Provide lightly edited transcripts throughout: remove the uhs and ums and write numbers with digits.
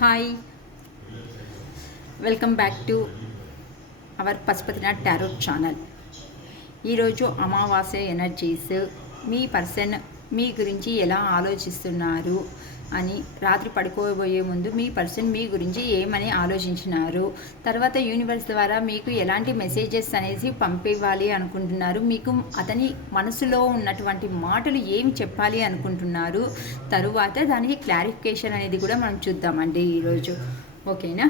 Hi, welcome back to our Pashupatinath tarot channel. ఈరోజు అమావాస్య energies, మీ person మీ గురించి ఎలా ఆలోచిస్తున్నారు అని, రాత్రి పడుకోబోయే ముందు మీ పర్సన్ మీ గురించి ఏమని ఆలోచించినారు, తర్వాత యూనివర్స్ ద్వారా మీకు ఎలాంటి మెసేజెస్ అనేసి పంపివ్వాలి అనుకుంటున్నారు, మీకు అతని మనసులో ఉన్నటువంటి మాటలు ఏమి చెప్పాలి అనుకుంటున్నారు, తరువాత దానికి క్లారిఫికేషన్ అనేది కూడా మనం చూద్దామండి ఈరోజు. ఓకేనా?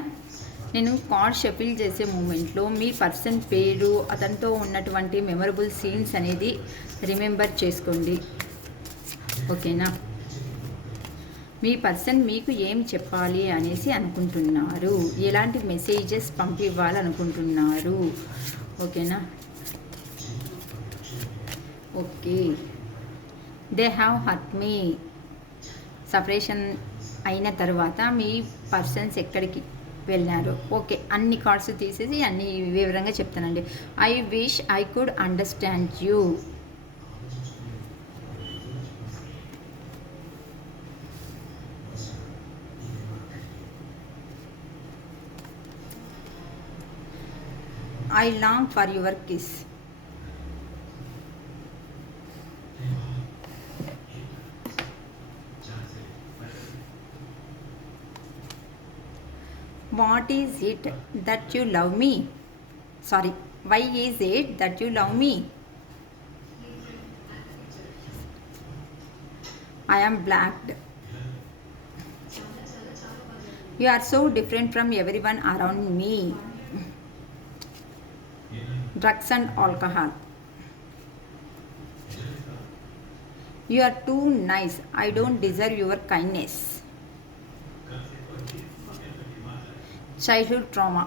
నేను కార్డ్ షఫిల్ చేసే మూమెంట్లో మీ పర్సన్ పేరు, అతనితో ఉన్నటువంటి మెమరబుల్ సీన్స్ అనేది రిమెంబర్ చేసుకోండి. ఓకేనా? మీ పర్సన్ మీకు ఏం చెప్పాలి అనేసి అనుకుంటున్నారు, ఎలాంటి మెసేజెస్ పంపివ్వాలనుకుంటున్నారు. ఓకేనా? Okay. They have hurt me. Separation అయిన తర్వాత మీ పర్సన్స్ ఎక్కడికి వెళ్ళినారు? ఓకే, అన్ని కార్డ్స్ తీసేసి అన్ని వివరంగా చెప్తానండి. I wish I could understand you. I long for your kiss. What is it that you love me? Sorry, why is it that you love me? I am blacked. You are so different from everyone around me. Drugs and alcohol. You are too nice. I don't deserve your kindness. Childhood trauma.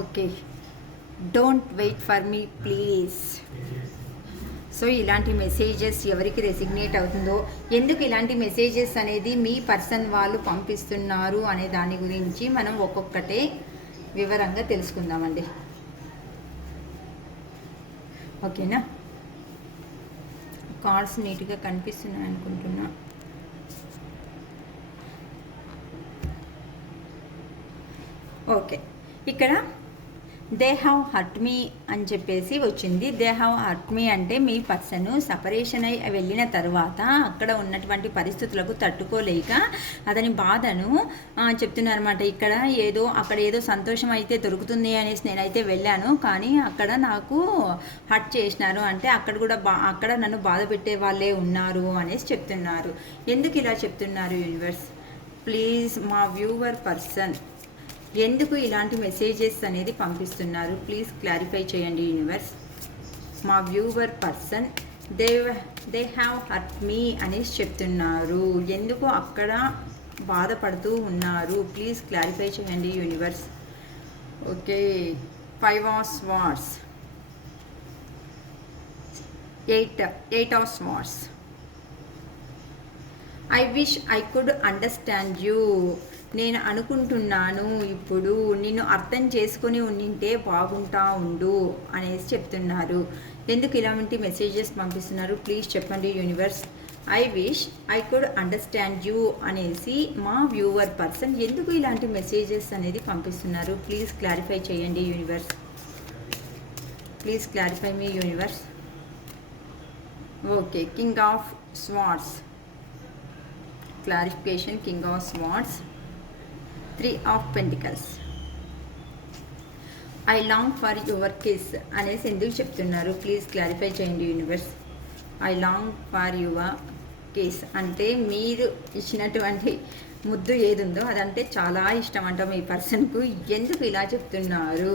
Okay. Don't wait for me, please. So ఇలాంటి messages ఎవరికి రెసిగ్నేట్ అవుతుందో, ఎందుకు ఇలాంటి messages అనేది మీ person వాళ్ళు పంపిస్తున్నారు అనే దాని గురించి మనం ఒక్కొక్కటే వివరంగా తెలుసుకుందామండి. ఓకేనా? కార్డ్స్ నీట్గా కనిపిస్తున్నాయి అనుకుంటున్నా. ఓకే, ఇక్కడ దే హ్యావ్ హర్ట్ మీ అని చెప్పేసి వచ్చింది. దే హ్యావ్ హర్ట్ మీ అంటే మీ పర్సన్ సపరేషన్ అయి వెళ్ళిన తర్వాత అక్కడ ఉన్నటువంటి పరిస్థితులకు తట్టుకోలేక అతని బాధను చెప్తున్నారన్నమాట. అక్కడ ఏదో సంతోషం అయితే దొరుకుతుంది అనేసి నేనైతే వెళ్ళాను, కానీ అక్కడ నాకు హర్ట్ చేసినారు, అంటే అక్కడ నన్ను బాధ పెట్టే వాళ్ళే ఉన్నారు అనేసి చెప్తున్నారు. ఎందుకు ఇలా చెప్తున్నారు యూనివర్స్? ప్లీజ్ మా వ్యూవర్ పర్సన్ ఎందుకు ఇలాంటి మెసేజెస్ అనేది పంపిస్తున్నారు? ప్లీజ్ క్లారిఫై చేయండి యూనివర్స్. మా viewer person they have hurt me అనేసి చెప్తున్నారు. ఎందుకు అక్కడ బాధపడుతూ ఉన్నారు? ప్లీజ్ క్లారిఫై చేయండి universe. Okay, 5 of Swords, 8 of Swords. I wish I could understand you. నేను అనుకుంటున్నాను ఇప్పుడు నిన్ను అర్థం చేసుకొని ఉండింటే బాగుంటా ఉండు అనేసి చెప్తున్నారు. ఎందుకు ఇలాంటి మెసేజెస్ పంపిస్తున్నారు? ప్లీజ్ చెప్పండి universe. I wish I could understand you అనేసి మా వ్యూవర్ పర్సన్ ఎందుకు ఇలాంటి మెసేజెస్ అనేది పంపిస్తున్నారు? ప్లీజ్ క్లారిఫై చేయండి universe. Please clarify me universe. Okay, king of swords. Clarification. King of swords, 3 of Pentacles. I long for your kiss అనేసి ఎందుకు చెప్తున్నారు? ప్లీజ్ క్లారిఫై చేయండి universe. I long for your kiss అంటే మీరు ఇచ్చినటువంటి ముద్దు ఏది ఉందో అదంటే చాలా ఇష్టం అంట మీ పర్సన్కు. ఎందుకు ఇలా చెప్తున్నారు?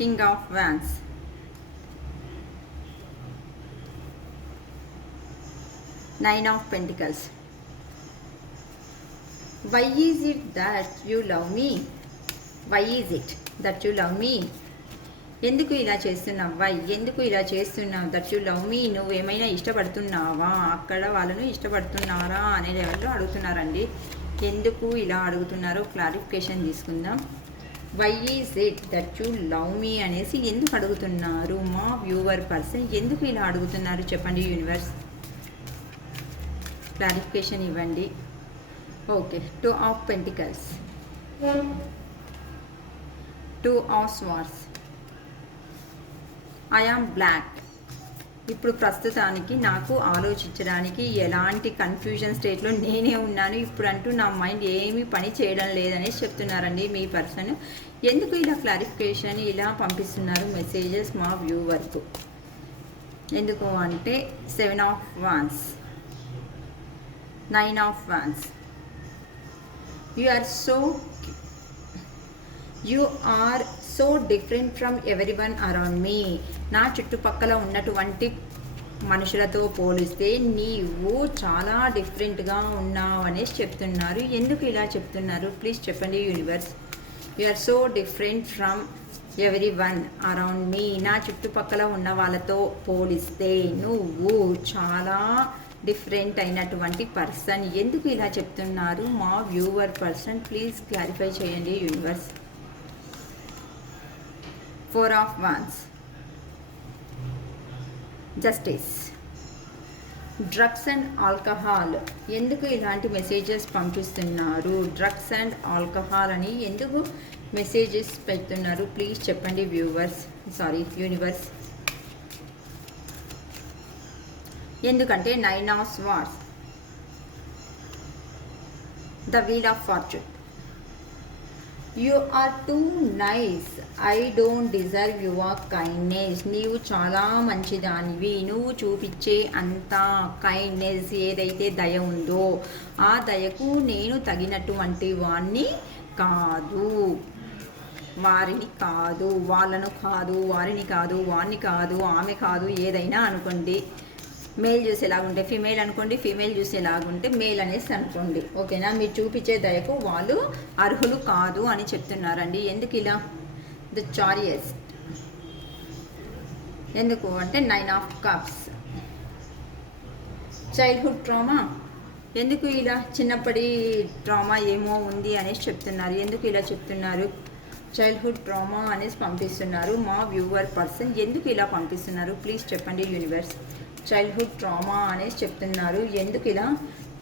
King of wands, 9 of Pentacles. Why is it that you love me? Why is it that you love me? ఎందుకు ఇలా చేస్తున్నావు? వై ఎందుకు ఇలా చేస్తున్నావు? దట్ యు లవ్ మీ. నువ్వేమైనా ఇష్టపడుతున్నావా? అక్కడ వాళ్ళను ఇష్టపడుతున్నారా అనే లెవెల్లో అడుగుతున్నారండి. ఎందుకు ఇలా అడుగుతున్నారో క్లారిఫికేషన్ తీసుకుందాం. Why is it that you love me అనేసి ఎందుకు అడుగుతున్నారు? మా వ్యూవర్ పర్సన్ ఎందుకు ఇలా అడుగుతున్నారు చెప్పండి యూనివర్స్. క్లారిఫికేషన్ ఇవ్వండి. Okay, 2 of pentacles, 2 of swords, I am block. ఇప్పుడు ప్రస్తుతానికి నాకు ఆలోచించడానికి ఎలాంటి కన్ఫ్యూజన్ స్టేట్లో నేనే ఉన్నాను. ఇప్పుడు అంటూ నా మైండ్ ఏమీ పని చేయడం లేదనేసి చెప్తున్నారండి మీ పర్సన్. ఎందుకు ఇలా క్లారిఫికేషన్ ఇలా పంపిస్తున్నారు మెసేజెస్ మా వ్యూవర్కు? ఎందుకు అంటే 7 of wands, 9 of wands. You are so different from everyone around me. నా చుట్టుపక్కల ఉన్నటువంటి మనుషులతో పోలిస్తే నీవు చాలా డిఫరెంట్గా ఉన్నావు అనేసి చెప్తున్నారు. ఎందుకు ఇలా చెప్తున్నారు ప్లీజ్ చెప్పండి universe. You are so different from everyone around me. నా చుట్టుపక్కల ఉన్న వాళ్ళతో పోలిస్తే నువ్వు చాలా డిఫరెంట్ అయినటువంటి పర్సన్. ఎందుకు ఇలా చెప్తున్నారు మా వ్యూవర్ పర్సన్? ప్లీజ్ క్లారిఫై చేయండి universe. 4 of wands, justice, drugs and alcohol. ఎందుకు ఇలాంటి మెసేజెస్ పంపిస్తున్నారు? డ్రగ్స్ అండ్ ఆల్కహాల్ అని ఎందుకు మెసేజెస్ పెడుతున్నారు ప్లీజ్ చెప్పండి వ్యూవర్స్, యూనివర్స్. ఎందుకంటే 9 of swords, the wheel of fortune. You are too nice, I don't deserve your kindness. నీవు చాలా మంచిదానివి. నువ్వు చూపించే అంత కైండ్నెస్ ఏదైతే దయ ఉందో ఆ దయకు నేను తగినటువంటి వారిని కాదు, వాళ్ళను కాదు, వారిని కాదు, వారిని కాదు, ఆమె కాదు, ఏదైనా అనుకోండి. మేల్ చూసేలాగుంటే ఫీమేల్ అనుకోండి, ఫీమేల్ చూసేలాగుంటే మేల్ అనేసి అనుకోండి. ఓకేనా? మీరు చూపించే దయకు వాళ్ళు అర్హులు కాదు అని చెప్తున్నారండి. ఎందుకు ఇలా? ద చారియస్ట్. ఎందుకు అంటే 9 ఆఫ్ కప్స్, చైల్డ్హుడ్ ట్రామా. ఎందుకు ఇలా? చిన్నప్పటి ట్రామా ఏమో ఉంది అనేసి చెప్తున్నారు. ఎందుకు ఇలా చెప్తున్నారు? చైల్డ్హుడ్ ట్రామా అనేసి పంపిస్తున్నారు మా వ్యూవర్ పర్సన్. ఎందుకు ఇలా పంపిస్తున్నారు ప్లీజ్ చెప్పండి యూనివర్స్. చైల్డ్హుడ్ ట్రామా అనేసి చెప్తున్నారు. ఎందుకు ఇలా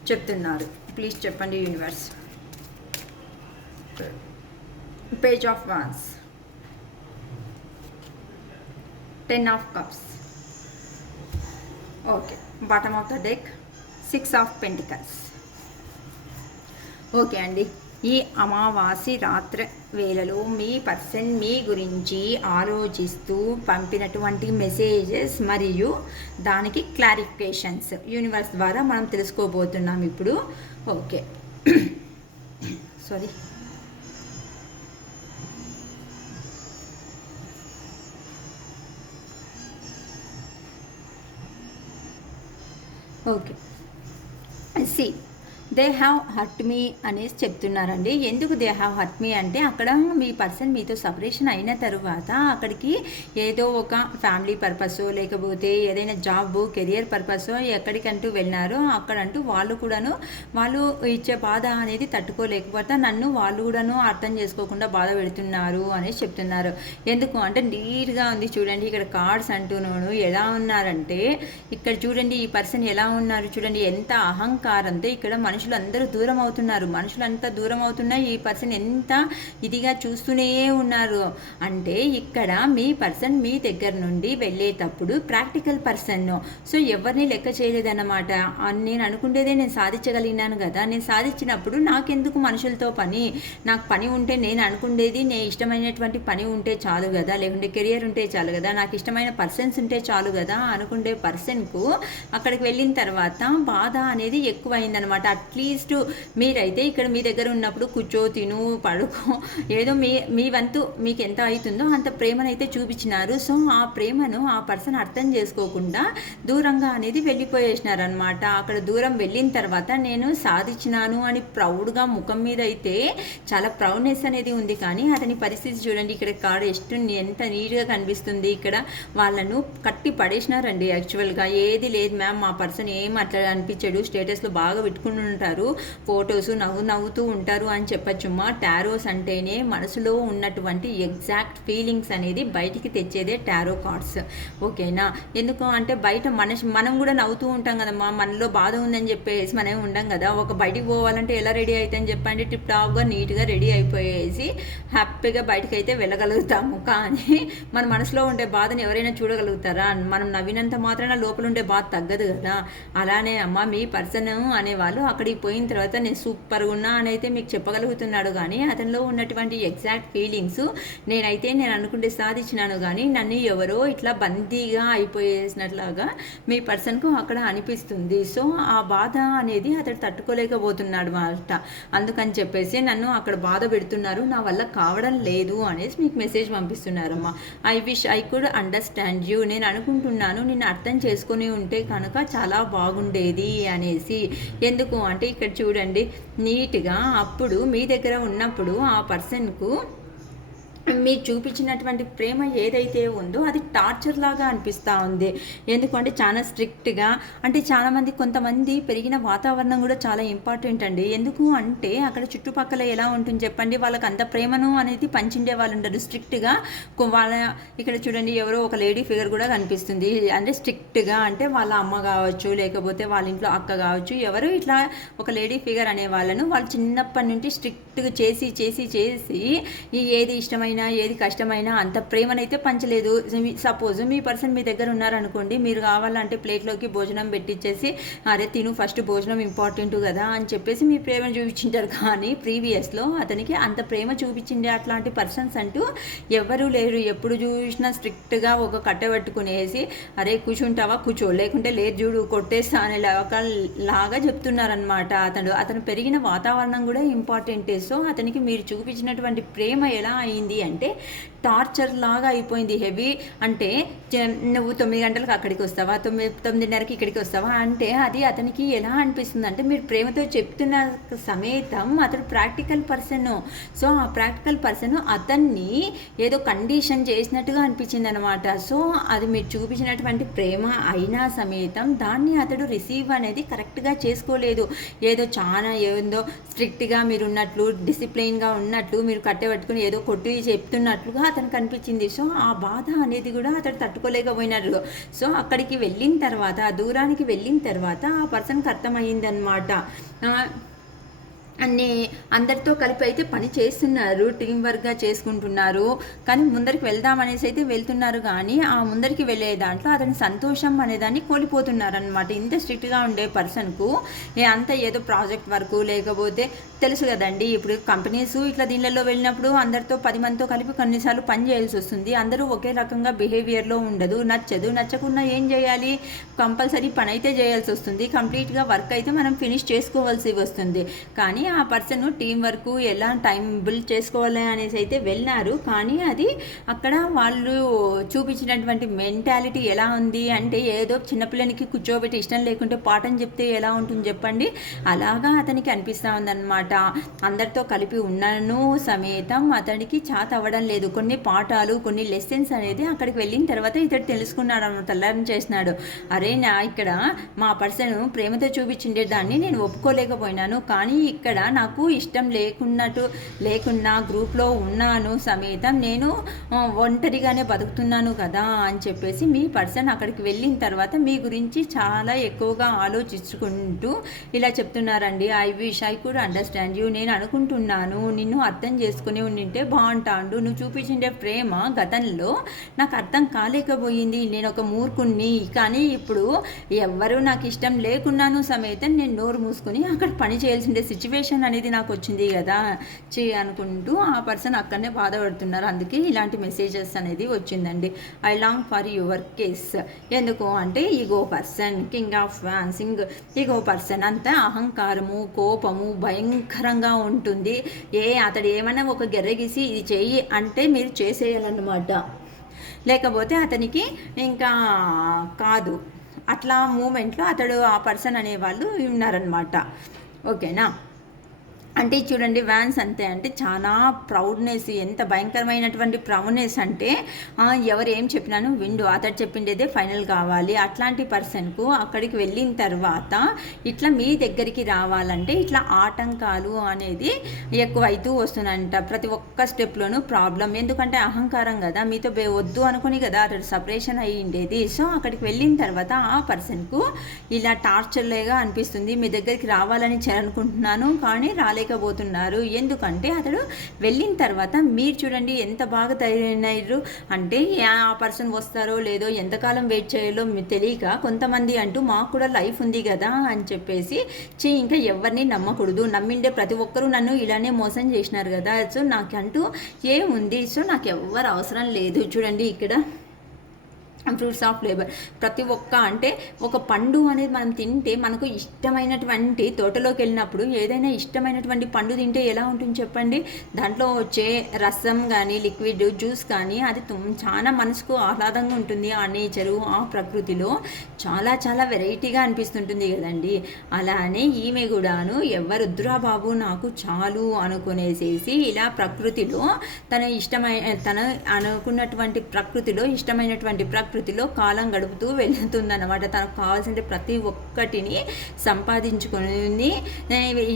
చెప్తున్నారు ప్లీజ్ చెప్పండి universe. Page of wands, 10 of cups. Okay, bottom of the deck 6 of pentacles. Okay అండి, ఈ అమావాస్య రాత్రి వేళలో మీ పర్సన్ మీ గురించి ఆలోచిస్తూ పంపినటువంటి మెసేజెస్ మరియు దానికి క్లారిఫికేషన్స్ యూనివర్స్ ద్వారా మనం తెలుసుకోబోతున్నాం ఇప్పుడు. Okay, sorry. Okay, see they have hurt me అనేసి చెప్తున్నారండి. ఎందుకు దే హ్యావ్ హర్ట్ మీ అంటే అక్కడ మీ పర్సన్ మీతో సపరేషన్ అయిన తరువాత అక్కడికి ఏదో ఒక ఫ్యామిలీ పర్పసో లేకపోతే ఏదైనా జాబ్ కెరియర్ పర్పసో ఎక్కడికంటూ వెళ్ళినారో అక్కడంటూ వాళ్ళు ఇచ్చే బాధ అనేది తట్టుకోలేకపోతే నన్ను వాళ్ళు కూడాను అర్థం చేసుకోకుండా బాధ పెడుతున్నారు అనేసి చెప్తున్నారు. ఎందుకు అంటే నీట్గా ఉంది చూడండి ఇక్కడ కార్డ్స్ అంటూను ఎలా ఉన్నారంటే ఇక్కడ చూడండి ఈ పర్సన్ ఎలా ఉన్నారు చూడండి, ఎంత అహంకారంతో ఇక్కడ మనుషులందరూ దూరం అవుతున్నారు. మనుషులంతా దూరం అవుతున్నా ఈ పర్సన్ ఎంత ఇదిగా చూస్తూనే ఉన్నారు అంటే ఇక్కడ మీ పర్సన్ మీ దగ్గర నుండి వెళ్ళేటప్పుడు ప్రాక్టికల్ పర్సన్. సో ఎవరిని లెక్క చేయలేదన్నమాట. నేను అనుకునేదే నేను సాధించగలిగినాను కదా, నేను సాధించినప్పుడు నాకెందుకు మనుషులతో పని? నాకు పని ఉంటే నేను అనుకునేది నేను ఇష్టమైనటువంటి పని ఉంటే చాలు కదా, లేకుంటే కెరియర్ ఉంటే చాలు కదా, నాకు ఇష్టమైన పర్సన్స్ ఉంటే చాలు కదా అనుకునే పర్సన్కు అక్కడికి వెళ్ళిన తర్వాత బాధ అనేది ఎక్కువైందనమాట. అట్లీస్ట్ మీరైతే ఇక్కడ మీ దగ్గర ఉన్నప్పుడు కూర్చో, తిను, పడుకో, ఏదో మీ వంతు మీకు ఎంత అవుతుందో అంత ప్రేమనైతే చూపించినారు. సో ఆ ప్రేమను ఆ పర్సన్ అర్థం చేసుకోకుండా దూరంగా అనేది వెళ్ళిపోయేసినారనమాట. అక్కడ దూరం వెళ్ళిన తర్వాత నేను సాధించినాను అని ప్రౌడ్గా ముఖం మీద అయితే చాలా ప్రౌడ్నెస్ అనేది ఉంది. కానీ అతని పరిస్థితి చూడండి ఇక్కడ కార్డు ఎంత నీట్గా కనిపిస్తుంది. ఇక్కడ వాళ్ళను కట్టి పడేసినారండి. యాక్చువల్గా ఏది లేదు మ్యామ్, మా పర్సన్ ఏం అట్లా అనిపించాడు, స్టేటస్లో బాగా పెట్టుకుని ఉంటారు, ఫొటోస్ నవ్వుతూ ఉంటారు అని చెప్పొచ్చుమ్మా. టారోస్ అంటేనే మనసులో ఉన్నటువంటి ఎగ్జాక్ట్ ఫీలింగ్స్ అనేది బయటికి తెచ్చేదే టారో కార్డ్స్. ఓకేనా? ఎందుకు అంటే బయట మనం కూడా నవ్వుతూ ఉంటాం కదమ్మా, మనలో బాధ ఉందని చెప్పేసి మనం ఉండం కదా. ఒక బయటికి పోవాలంటే ఎలా రెడీ అవుతాయని చెప్పండి, టిప్ టాప్గా నీట్గా రెడీ అయిపోయేసి హ్యాపీగా బయటకు అయితే వెళ్ళగలుగుతాము. కానీ మన మనసులో ఉండే బాధని ఎవరైనా చూడగలుగుతారా? మనం నవ్వినంత మాత్రాన లోపల ఉండే బాధ తగ్గదు కదా. అలానే అమ్మ మీ పర్సన్ అనేవాళ్ళు అక్కడికి పోయిన తర్వాత నేను సూపర్గా ఉన్నా అని అయితే మీకు చెప్పగలుగుతున్నాడు, కానీ అతనిలో ఉన్నటువంటి ఎగ్జాక్ట్ ఫీలింగ్స్ నేను అనుకుంటే సాధించినాను, కానీ నన్ను ఎవరో ఇట్లా బందీగా అయిపోయేసినట్లాగా మీ పర్సన్కు అక్కడ అనిపిస్తుంది. సో ఆ బాధ అనేది అతడు తట్టుకోలేకపోతున్నాడు అన్నమాట. అందుకని చెప్పేసి నన్ను అక్కడ బాధ పెడుతున్నారు, నా వల్ల కావడం లేదు అనేసి మీకు మెసేజ్ పంపిస్తున్నారమ్మా. I wish I could understand you. నేను అనుకుంటున్నాను నిన్ను అర్థం చేసుకుని ఉంటే కనుక చాలా బాగుండేది అనేసి. ఎందుకు అంటే ఇక్కడ చూడండి నీట్గా అప్పుడు మీ దగ్గర ఉన్నప్పుడు ఆ పర్సన్కు మీరు చూపించినటువంటి ప్రేమ ఏదైతే ఉందో అది టార్చర్ లాగా అనిపిస్తూ ఉంది. ఎందుకంటే చాలా స్ట్రిక్ట్గా, అంటే చాలామంది కొంతమంది పెరిగిన వాతావరణం కూడా చాలా ఇంపార్టెంట్ అండి. ఎందుకు అంటే అక్కడ చుట్టుపక్కల ఎలా ఉంటుంది చెప్పండి, వాళ్ళకి అంత ప్రేమను అనేది పంచిండే వాళ్ళు ఉండరు. స్ట్రిక్ట్గా వాళ్ళ ఇక్కడ చూడండి ఎవరో ఒక లేడీ ఫిగర్ కూడా కనిపిస్తుంది. అంటే స్ట్రిక్ట్గా అంటే వాళ్ళ అమ్మ కావచ్చు, లేకపోతే వాళ్ళ ఇంట్లో అక్క కావచ్చు, ఎవరు ఇట్లా ఒక లేడీ ఫిగర్ అనే వాళ్ళను వాళ్ళు చిన్నప్పటి నుండి స్ట్రిక్ట్గా చేసి చేసి చేసి ఏది ఇష్టమైన ఏది కష్టమైనా అంత ప్రేమనైతే పంచలేదు. సపోజ్ మీ పర్సన్ మీ దగ్గర ఉన్నారనుకోండి, మీరు కావాలంటే ప్లేట్లోకి భోజనం పెట్టించేసి అరే తిను ఫస్ట్ భోజనం ఇంపార్టెంట్ కదా అని చెప్పేసి మీ ప్రేమ చూపించింటారు. కానీ ప్రీవియస్లో అతనికి అంత ప్రేమ చూపించిండే అట్లాంటి పర్సన్స్ అంటూ ఎవరు లేరు. ఎప్పుడు చూసినా స్ట్రిక్ట్గా ఒక కట్టె పట్టుకునేసి అరే కూర్చుంటావా కూర్చో, లేకుంటే లేదు చూడు కొట్టేస్తా అనే లాగా చెప్తున్నారనమాట. అతను పెరిగిన వాతావరణం కూడా ఇంపార్టెంటే. సో అతనికి మీరు చూపించినటువంటి ప్రేమ ఎలా అయింది అంటే టార్చర్ లాగా అయిపోయింది. హెవీ అంటే నువ్వు 9 గంటలకు అక్కడికి వస్తావా, 9:30కి ఇక్కడికి వస్తావా అంటే అది అతనికి ఎలా అనిపిస్తుంది అంటే మీరు ప్రేమతో చెప్తున్న సమేతం అతడు ప్రాక్టికల్ పర్సన్. సో ఆ ప్రాక్టికల్ పర్సన్ అతన్ని ఏదో కండిషన్ చేసినట్టుగా అనిపించింది అనమాట. సో అది మీరు చూపించినటువంటి ప్రేమ అయినా సమేతం దాన్ని అతడు రిసీవ్ అనేది కరెక్ట్గా చేసుకోలేదు. ఏదో స్ట్రిక్ట్గా మీరు ఉన్నట్లు, డిసిప్లైన్గా ఉన్నట్లు, మీరు కట్టెబట్టుకుని ఏదో కొట్టి చెప్తున్నట్లుగా అతనికి అనిపించింది. సో ఆ బాధ అనేది కూడా అతడు తట్టుకోలేకపోయినాడు. సో అక్కడికి వెళ్ళిన తర్వాత, ఆ దూరానికి వెళ్ళిన తర్వాత ఆ పర్సన్కి అర్థమైందనమాట. అన్నీ అందరితో కలిపి అయితే పని చేస్తున్నారు, టీం వర్క్గా చేసుకుంటున్నారు, కానీ ముందరికి వెళ్దామనేసి అయితే వెళ్తున్నారు. కానీ ఆ ముందరికి వెళ్ళే దాంట్లో అతని సంతోషం అనేదాన్ని కోల్పోతున్నారు అనమాట. ఇంత స్ట్రిక్ట్గా ఉండే పర్సన్కు అంత ఏదో ప్రాజెక్ట్ వర్క్, లేకపోతే తెలుసు కదండి ఇప్పుడు కంపెనీస్ ఇట్లా దీనిలలో వెళ్ళినప్పుడు అందరితో 10 మందితో కలిపి కొన్నిసార్లు పని చేయాల్సి వస్తుంది. అందరూ ఒకే రకంగా బిహేవియర్లో ఉండదు, నచ్చకున్నా ఏం చేయాలి, కంపల్సరీ పని అయితే చేయాల్సి వస్తుంది. కంప్లీట్గా వర్క్ అయితే మనం ఫినిష్ చేసుకోవాల్సి వస్తుంది. కానీ ఆ పర్సన్ టీం వర్క్ ఎలా టైం బిల్డ్ చేసుకోవాలి అనేసి అయితే వెళ్ళినారు. కానీ అది అక్కడ వాళ్ళు చూపించినటువంటి మెంటాలిటీ ఎలా ఉంది అంటే ఏదో చిన్నపిల్లనికి కూర్చోబెట్టి ఇష్టం లేకుంటే పాఠం చెప్తే ఎలా ఉంటుంది చెప్పండి, అలాగా అతనికి అనిపిస్తూ ఉందన్నమాట. అందరితో కలిపి ఉన్నాను సమేతం అతడికి చేత అవ్వడం లేదు. కొన్ని పాఠాలు, కొన్ని లెసన్స్ అనేది అక్కడికి వెళ్ళిన తర్వాత ఇతడు తెలుసుకున్నాడు అన్నమాట, లెర్న్ చేసినాడు. అరే ఇక్కడ మా పర్సన్ ప్రేమతో చూపించిండే దాన్ని నేను ఒప్పుకోలేకపోయినాను, కానీ ఇక్కడ నాకు ఇష్టం లేకున్నా గ్రూప్లో ఉన్నాను సమేతం నేను ఒంటరిగానే బతుకుతున్నాను కదా అని చెప్పేసి మీ పర్సన్ అక్కడికి వెళ్ళిన తర్వాత మీ గురించి చాలా ఎక్కువగా ఆలోచించుకుంటూ ఇలా చెప్తున్నారండి. I wish I could understand you. నేను అనుకుంటున్నాను నిన్ను అర్థం చేసుకుని ఉండింటే బాగుంటాడు. నువ్వు చూపించిండే ప్రేమ గతంలో నాకు అర్థం కాలేకపోయింది. నేను ఒక మూర్ఖుణ్ణి, కానీ ఇప్పుడు ఎవ్వరూ నాకు ఇష్టం లేకున్నాను సమేతం నేను నోరు మూసుకొని అక్కడ పని చేయాల్సిందే సిచ్యువేషన్ అనేది నాకు వచ్చింది కదా అనుకుంటూ ఆ పర్సన్ అక్కడనే బాధపడుతున్నారు. అందుకే ఇలాంటి మెసేజెస్ అనేది వచ్చిందండి. I long for your case. ఎందుకు అంటే ego person, king of fans, ego person అంతా అహంకారము, కోపము భయంకరంగా ఉంటుంది. అతడు ఏమైనా ఒక గెర్రగీసి ఇది చెయ్యి అంటే మీరు చేసేయాలన్నమాట, లేకపోతే అతనికి ఇంకా కాదు. అట్లా మూమెంట్లో అతడు ఆ పర్సన్ అనేవాళ్ళు ఉన్నారనమాట. ఓకేనా? అంటే చూడండి వ్యాన్స్ అంతే, అంటే చాలా ప్రౌడ్నెస్, ఎంత భయంకరమైనటువంటి ప్రౌడ్నెస్ అంటే ఎవరు ఏం చెప్పినాను విండు, అతడు చెప్పిండేదే ఫైనల్ కావాలి. అట్లాంటి పర్సన్కు అక్కడికి వెళ్ళిన తర్వాత ఇట్లా మీ దగ్గరికి రావాలంటే ఇట్లా ఆటంకాలు అనేది ఎక్కువ అవుతూ వస్తున్నాయంట. ప్రతి ఒక్క స్టెప్లోనూ ప్రాబ్లం, ఎందుకంటే అహంకారం కదా, మీతో వద్దు అనుకుని కదా అతడు సపరేషన్ అయ్యిండేది. సో అక్కడికి వెళ్ళిన తర్వాత ఆ పర్సన్కు ఇలా టార్చర్లేగా అనిపిస్తుంది. మీ దగ్గరికి రావాలని అనుకుంటున్నాను కానీ రాలేకపోతున్నారు. ఎందుకంటే అతడు వెళ్ళిన తర్వాత మీరు చూడండి ఎంత బాగా తయారైనారు అంటే, ఆ పర్సన్ వస్తారో లేదో, ఎంతకాలం వెయిట్ చేయాలో మీకు తెలియక కొంతమంది అంటూ మాకు కూడా లైఫ్ ఉంది కదా అని చెప్పేసి ఇంకా ఎవరిని నమ్మకూడదు, నమ్మిండే ప్రతి ఒక్కరూ నన్ను ఇలానే మోసం చేసినారు కదా, సో నాకంటూ ఏముంది, సో నాకు ఎవరు అవసరం లేదు. చూడండి ఇక్కడ ఫ్రూట్స్ ఆఫ్ లేబర్, ప్రతి ఒక్క అంటే ఒక పండు అనేది మనం తింటే మనకు ఇష్టమైనటువంటి తోటలోకి వెళ్ళినప్పుడు ఏదైనా ఇష్టమైనటువంటి పండు తింటే ఎలా ఉంటుంది చెప్పండి, దాంట్లో వచ్చే రసం కానీ లిక్విడ్ జ్యూస్ కానీ అది చాలా మనసుకు ఆహ్లాదంగా ఉంటుంది. ఆ నేచరు, ఆ ప్రకృతిలో చాలా చాలా వెరైటీగా అనిపిస్తుంటుంది కదండి. అలానే ఈమె కూడాను ఎవరొద్దురా బాబు నాకు చాలు అనుకునేసేసి ఇలా ప్రకృతిలో తన అనుకున్నటువంటి ప్రకృతిలో ఇష్టమైనటువంటి ప్రకృతిలో కాలం గడుపుతూ వెళ్తుందన్నమాట. తనకు కావాల్సిన ప్రతి ఒక్కటిని సంపాదించుకుని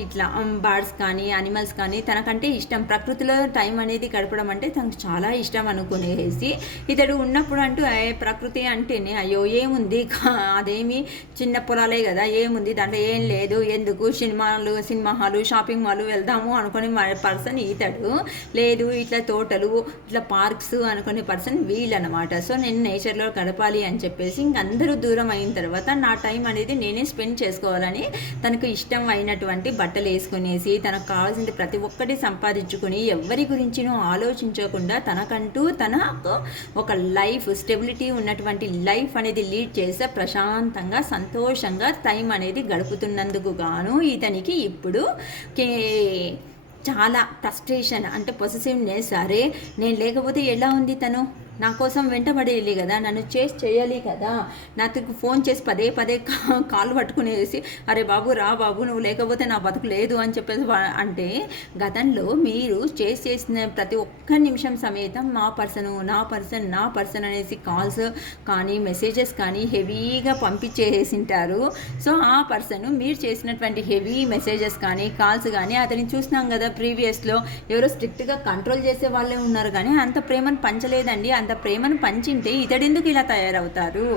ఇట్లా బర్డ్స్ కానీ యానిమల్స్ కానీ తనకంటే ఇష్టం, ప్రకృతిలో టైం అనేది గడపడం అంటే తనకు చాలా ఇష్టం అనుకునేసి ఇతడు ఉన్నప్పుడు అంటూ ప్రకృతి అంటేనే అయ్యో ఏముంది, అదేమి చిన్న పొలాలే కదా, ఏముంది దాంట్లో ఏం లేదు, ఎందుకు సినిమా హాలు షాపింగ్ మాల్ వెళ్దాము అనుకునే పర్సన్ ఇతడు. లేదు ఇట్లా తోటలు ఇట్లా పార్క్స్ అనుకునే పర్సన్ వీళ్ళనమాట. సో నేను నేచర్లో గడపాలి అని చెప్పేసి ఇంకందరూ దూరం అయిన తర్వాత నా టైం అనేది నేనే స్పెండ్ చేసుకోవాలని తనకు ఇష్టం అయినటువంటి బట్టలు వేసుకునేసి తనకు కావాల్సింది ప్రతి ఒక్కటి సంపాదించుకొని ఎవరి గురించినో ఆలోచించకుండా తనకంటూ తనకు ఒక లైఫ్ స్టెబిలిటీ ఉన్నటువంటి లైఫ్ అనేది లీడ్ చేస్తే ప్రశాంతంగా సంతోషంగా టైం అనేది గడుపుతున్నందుకు గాను ఇతనికి ఇప్పుడు చాలా ఫ్రస్ట్రేషన్ అంటే పొసెసివ్నెస్. అరే నేను లేకపోతే ఎలా ఉంది, తను నా కోసం వెంటబడేయాలి కదా, నన్ను చేయాలి కదా, నాకు ఫోన్ చేసి పదే పదే కాలు పట్టుకునేసి అరే బాబు రా బాబు నువ్వు లేకపోతే నా బతుకు లేదు అని చెప్పేసి అంటే గతంలో మీరు చేసిన ప్రతి ఒక్క నిమిషం సమేతం నా పర్సన్ అనేసి కాల్స్ కానీ మెసేజెస్ కానీ హెవీగా పంపించేసింటారు. సో ఆ పర్సన్ మీరు చేసినటువంటి హెవీ మెసేజెస్ కానీ కాల్స్ కానీ అతన్ని చూసినాం కదా ప్రీవియస్లో ఎవరో స్ట్రిక్ట్గా కంట్రోల్ చేసే వాళ్ళే ఉన్నారు కానీ అంత ప్రేమను పంచలేదండి. అంత ప్రేమను పంచింటే ఇతడెందుకు ఇలా తయారవుతారు,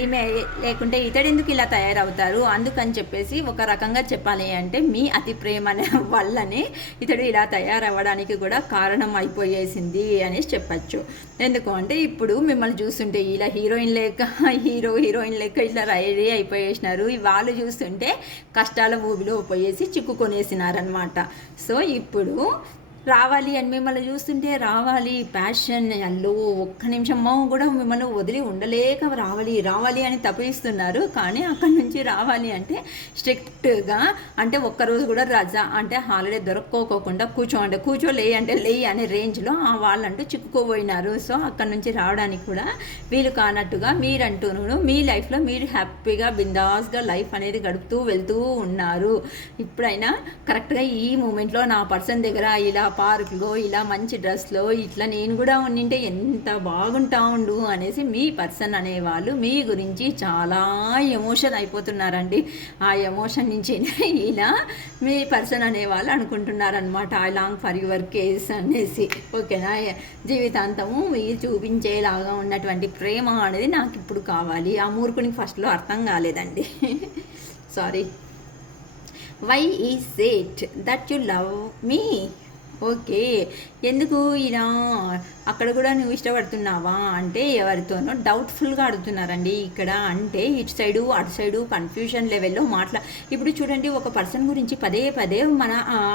ఈమె లేకుంటే ఇతడెందుకు ఇలా తయారవుతారు, అందుకని చెప్పేసి ఒక రకంగా చెప్పాలి అంటే మీ అతి ప్రేమ వల్లనే ఇతడు ఇలా తయారవ్వడానికి కూడా కారణం అయిపోయేసింది అనేసి చెప్పచ్చు. ఎందుకు అంటే ఇప్పుడు మిమ్మల్ని చూస్తుంటే ఇలా హీరోయిన్ లెక్క ఇట్లా రెడీ అయిపోయేసినారు, వాళ్ళు చూస్తుంటే కష్టాల ఊబిలో పోయేసి చిక్కుకొనేసినారనమాట. సో ఇప్పుడు రావాలి అని మిమ్మల్ని చూస్తుంటే రావాలి ప్యాషన్ అల్లో ఒక్క నిమిషం కూడా మిమ్మల్ని వదిలి ఉండలేక రావాలి అని తప్పిస్తున్నారు. కానీ అక్కడి నుంచి రావాలి అంటే స్ట్రిక్ట్గా అంటే ఒక్కరోజు కూడా రజా అంటే హాలిడే దొరక్కోకుండా కూర్చోలే అంటే లేయి అనే రేంజ్లో వాళ్ళంటూ చిక్కుకోబోయినారు. సో అక్కడి నుంచి రావడానికి కూడా వీలు కానట్టుగా మీరంటూను మీ లైఫ్లో మీరు హ్యాపీగా బిందాస్గా లైఫ్ అనేది గడుపుతూ వెళ్తూ ఉన్నారు. ఇప్పుడైనా కరెక్ట్గా ఈ మూమెంట్లో నా పర్సన్ దగ్గర ఇలా పార్క్లో ఇలా మంచి డ్రెస్లో ఇట్లా నేను కూడా ఉండింటే ఎంత బాగుంటా ఉండు అనేసి మీ పర్సన్ అనేవాళ్ళు మీ గురించి చాలా ఎమోషన్ అయిపోతున్నారండి. ఆ ఎమోషన్ నుంచి ఇలా మీ పర్సన్ అనేవాళ్ళు అనుకుంటున్నారనమాట I long for your case అనేసి. ఓకేనా, జీవితాంతము మీరు చూపించేలాగా ఉన్నటువంటి ప్రేమ అనేది నాకు ఇప్పుడు కావాలి. ఆ మూర్ఖునికి ఫస్ట్లో అర్థం కాలేదండి. Sorry. Why is it that you love me? Okay, ఎందుకు ఇలా అక్కడ కూడా నువ్వు ఇష్టపడుతున్నావా అంటే ఎవరితోనో డౌట్ఫుల్గా అడుగుతున్నారండి ఇక్కడ. అంటే ఇటు సైడు అటు సైడు కన్ఫ్యూజన్ లెవెల్లో ఇప్పుడు చూడండి ఒక పర్సన్ గురించి పదే మన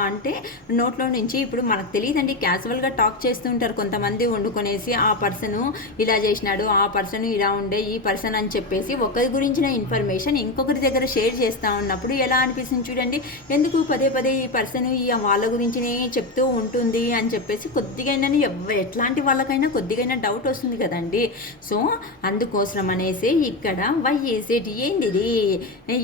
అంటే నోట్లో నుంచి ఇప్పుడు మనకు తెలియదండి, క్యాజువల్గా టాక్ చేస్తుంటారు కొంతమంది వండుకొనేసి ఆ పర్సను ఇలా చేసినాడు, ఆ పర్సన్ ఇలా ఉండే, ఈ పర్సన్ అని చెప్పేసి ఒకరి గురించిన ఇన్ఫర్మేషన్ ఇంకొకరి దగ్గర షేర్ చేస్తూ ఉన్నప్పుడు ఎలా అనిపిస్తుంది చూడండి. ఎందుకు పదే ఈ పర్సన్ వాళ్ళ గురించినే చెప్తూ ఉంటుంది అని చెప్పేసి కొద్దిగా ఎట్లాంటి నాలాంటి వాళ్ళకైనా కొద్దిగైనా డౌట్ వస్తుంది కదండి. సో అందుకోసం అనేసి ఇక్కడ వై ఈజ్ ఇట్, ఏందిది,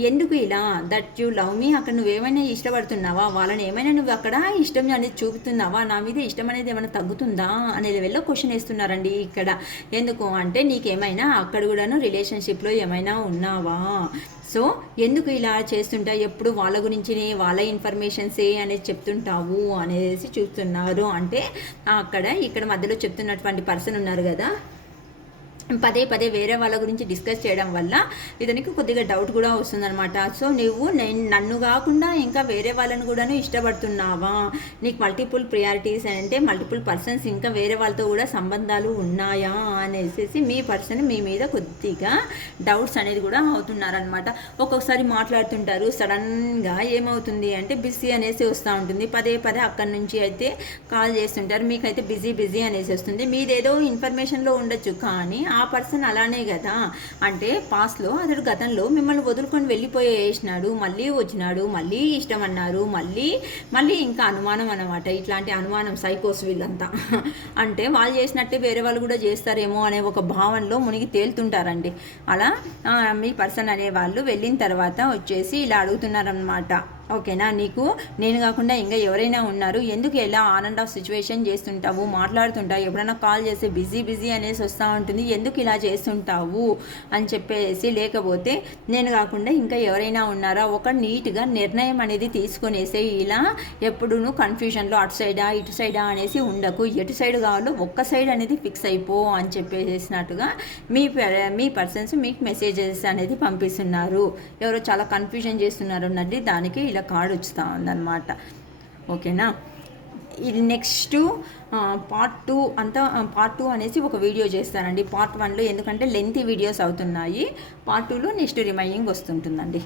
ఎందుకు ఇలా, దట్ యు లవ్ మీ, అక్కడ నువ్వేమైనా ఇష్టపడుతున్నావా, వాళ్ళని ఏమైనా నువ్వు అక్కడ ఇష్టం అనేది చూపుతున్నావా, నా మీద ఇష్టం అనేది ఏమైనా తగ్గుతుందా అనే లెవెల్లో క్వశ్చన్ వేస్తున్నారండి ఇక్కడ. ఎందుకు అంటే నీకేమైనా అక్కడ కూడాను రిలేషన్షిప్లో ఏమైనా ఉన్నావా, సో ఎందుకు ఇలా చేస్తుంటా, ఎప్పుడు వాళ్ళ గురించి వాళ్ళ ఇన్ఫర్మేషన్సే అనేది చెప్తుంటావు అనేసి చూస్తున్నారు. అంటే ఇక్కడ మధ్యలో చెప్తున్నటువంటి పర్సన్ ఉన్నారు కదా, పదే పదే వేరే వాళ్ళ గురించి డిస్కస్ చేయడం వల్ల ఇతనికి కొద్దిగా డౌట్ కూడా వస్తుందన్నమాట. సో నువ్వు నన్ను కాకుండా ఇంకా వేరే వాళ్ళని కూడాను ఇష్టపడుతున్నావా, నీకు మల్టిపుల్ ప్రియారిటీస్ అంటే మల్టిపుల్ పర్సన్స్ ఇంకా వేరే వాళ్ళతో కూడా సంబంధాలు ఉన్నాయా అనేసి మీ పర్సన్ మీ మీద కొద్దిగా డౌట్స్ అనేది కూడా అవుతున్నారనమాట. ఒక్కొక్కసారి మాట్లాడుతుంటారు, సడన్గా ఏమవుతుంది అంటే బిజీ అనేసి వస్తూ ఉంటుంది. పదే పదే అక్కడి నుంచి అయితే కాల్ చేస్తుంటారు, మీకైతే బిజీ అనేసి వస్తుంది. మీదేదో ఇన్ఫర్మేషన్లో ఉండొచ్చు, కానీ ఆ పర్సన్ అలానే కదా. అంటే పాస్ట్లో అతడు గతంలో మిమ్మల్ని వదులుకొని వెళ్ళిపోయేసినాడు, మళ్ళీ వచ్చినాడు, మళ్ళీ ఇష్టం అన్నారు, మళ్ళీ ఇంకా అనుమానం అనమాట. ఇట్లాంటి అనుమానం సైకోస్ వీళ్ళంతా. అంటే వాళ్ళు చేసినట్టే వేరే వాళ్ళు కూడా చేస్తారేమో అనే ఒక భావనలో మునిగి తేలుతుంటారండి. అలా మీ పర్సన్ అనేవాళ్ళు వెళ్ళిన తర్వాత వచ్చేసి ఇలా అడుగుతున్నారనమాట. ఓకేనా, నీకు నేను కాకుండా ఇంకా ఎవరైనా ఉన్నారు, ఎందుకు ఎలా ఆన్ అండ్ ఆఫ్ సిచ్యువేషన్ చేస్తుంటావు, మాట్లాడుతుంటావు, ఎప్పుడైనా కాల్ చేస్తే బిజీ అనేసి వస్తూ ఉంటుంది, ఎందుకు ఇలా చేస్తుంటావు అని చెప్పేసి, లేకపోతే నేను కాకుండా ఇంకా ఎవరైనా ఉన్నారా, ఒక నీట్గా నిర్ణయం అనేది తీసుకునేసే, ఇలా ఎప్పుడు నువ్వు కన్ఫ్యూజన్లో అటు సైడా ఇటు సైడా అనేసి ఉండకు, ఎటు సైడ్ కావాలో ఒక్క సైడ్ అనేది ఫిక్స్ అయిపో అని చెప్పేసినట్టుగా మీ పర్సన్స్ మీకు మెసేజెస్ అనేది పంపిస్తున్నారు. ఎవరో చాలా కన్ఫ్యూజన్ చేస్తున్నారు అన్నది దానికి ఇలా కార్డ్ వచ్చుతూ ఉందన్నమాట. ఓకేనా, ఇది నెక్స్ట్ పార్ట్ 2 అంతా, పార్ట్ 2 అనేసి ఒక వీడియో చేస్తానండి. పార్ట్ 1లో ఎందుకంటే లెంతీ వీడియోస్ అవుతున్నాయి, పార్ట్ 2లో నెక్స్ట్ రిమైనింగ్ వస్తుంటుందండి.